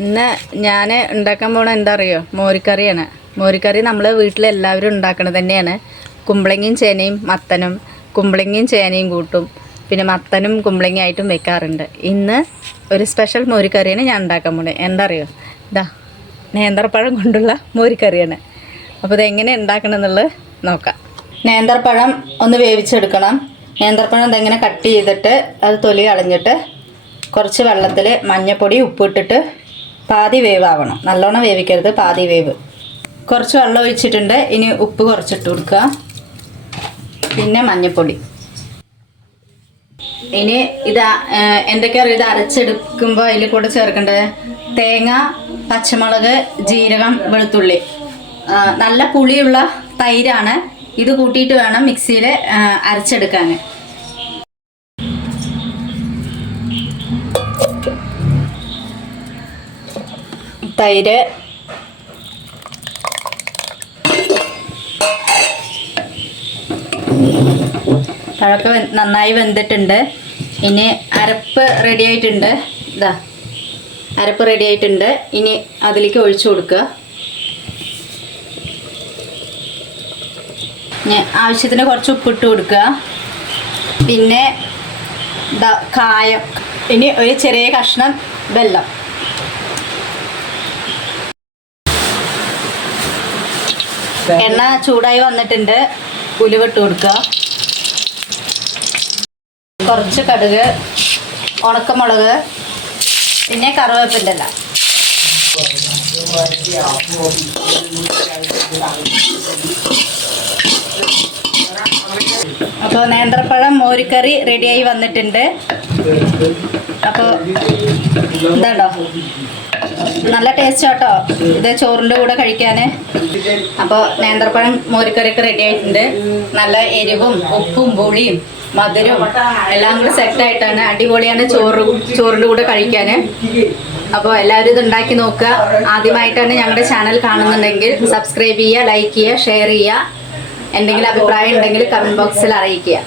ഇന്ന് ഞാൻ ഉണ്ടാക്കാൻ പോണ എന്താ അറിയോ? മോരിക്കറിയാണ്. മോരിക്കറി നമ്മൾ വീട്ടിലെല്ലാവരും ഉണ്ടാക്കണത് തന്നെയാണ്. കുമ്പളങ്ങയും ചേനയും മത്തനും, കുമ്പളങ്ങയും ചേനയും കൂട്ടും, പിന്നെ മത്തനും കുമ്പളങ്ങയായിട്ടും വെക്കാറുണ്ട്. ഇന്ന് ഒരു സ്പെഷ്യൽ മോരിക്കറിയാണ് ഞാൻ ഉണ്ടാക്കാൻ പോണത്. എന്താ അറിയോ? ഇതാ നേന്ത്രപ്പഴം കൊണ്ടുള്ള മോരിക്കറിയാണ്. അപ്പോൾ ഇതെങ്ങനെ ഉണ്ടാക്കണം എന്നുള്ളത് നോക്കാം. നേന്ത്രപ്പഴം ഒന്ന് വേവിച്ചെടുക്കണം. നേന്ത്രപ്പഴം ഇതെങ്ങനെ കട്ട് ചെയ്തിട്ട് അത് തൊലി കളഞ്ഞിട്ട് കുറച്ച് വെള്ളത്തിൽ മഞ്ഞൾപ്പൊടി ഉപ്പിട്ടിട്ട് പാതി വേവാവണം. നല്ലോണം വേവിക്കരുത്, പാതി വേവ്. കുറച്ച് വെള്ളം ഒഴിച്ചിട്ടുണ്ട്. ഇനി ഉപ്പ് കുറച്ചിട്ട് കൊടുക്കുക, പിന്നെ മഞ്ഞൾപ്പൊടി. ഇനി ഇത് എന്തൊക്കെയാണ് ഇത് അരച്ചെടുക്കുമ്പോൾ അതിൽ കൂടെ ചേർക്കേണ്ടത്? തേങ്ങ, പച്ചമുളക്, ജീരകം, വെളുത്തുള്ളി, നല്ല പുളിയുള്ള തൈരാണ്. ഇത് കൂട്ടിയിട്ട് വേണം മിക്സിയിൽ അരച്ചെടുക്കാൻ. തൈര്, പഴമൊക്കെ നന്നായി വെന്തിട്ടുണ്ട്. ഇനി അരപ്പ് റെഡി ആയിട്ടുണ്ട്. ഇതാ അരപ്പ് റെഡി ആയിട്ടുണ്ട്. ഇനി അതിലേക്ക് ഒഴിച്ചു കൊടുക്കുക. ആവശ്യത്തിന് കുറച്ച് ഉപ്പിട്ട് കൊടുക്കുക. പിന്നെ കായം, ഇനി ഒരു ചെറിയ കഷ്ണം വെല്ലം. എണ്ണ ചൂടായി വന്നിട്ടുണ്ട്. ഉലുവിട്ട് കൊടുക്കുക, കുറച്ച് കടുക്, ഉണക്കമുളക്, പിന്നെ കറിവേപ്പിൻ്റെ ഇല. അപ്പോൾ നേന്ത്രപ്പഴം മോരിക്കറി റെഡിയായി വന്നിട്ടുണ്ട്. അപ്പോൾ ഇതാണ്ടോ, നല്ല ടേസ്റ്റ് കേട്ടോ ഇത് ചോറിൻ്റെ കൂടെ കഴിക്കാൻ. അപ്പോൾ നേന്ത്രപ്പഴം മോരിക്കറിയൊക്കെ റെഡി ആയിട്ടുണ്ട്. നല്ല എരിവും ഉപ്പും പുളിയും മധുരവും എല്ലാം കൂടി സെറ്റായിട്ടാണ്. അടിപൊളിയാണ് ചോറിൻ്റെ കൂടെ കഴിക്കാൻ. അപ്പോൾ എല്ലാവരും ഇത് ഉണ്ടാക്കി നോക്കുക. ആദ്യമായിട്ടാണ് ഞങ്ങളുടെ ചാനൽ കാണുന്നുണ്ടെങ്കിൽ സബ്സ്ക്രൈബ് ചെയ്യുക, ലൈക്ക് ചെയ്യുക, ഷെയർ ചെയ്യുക. എന്തെങ്കിലും അഭിപ്രായം ഉണ്ടെങ്കിൽ കമൻറ്റ് ബോക്സിൽ അറിയിക്കുക.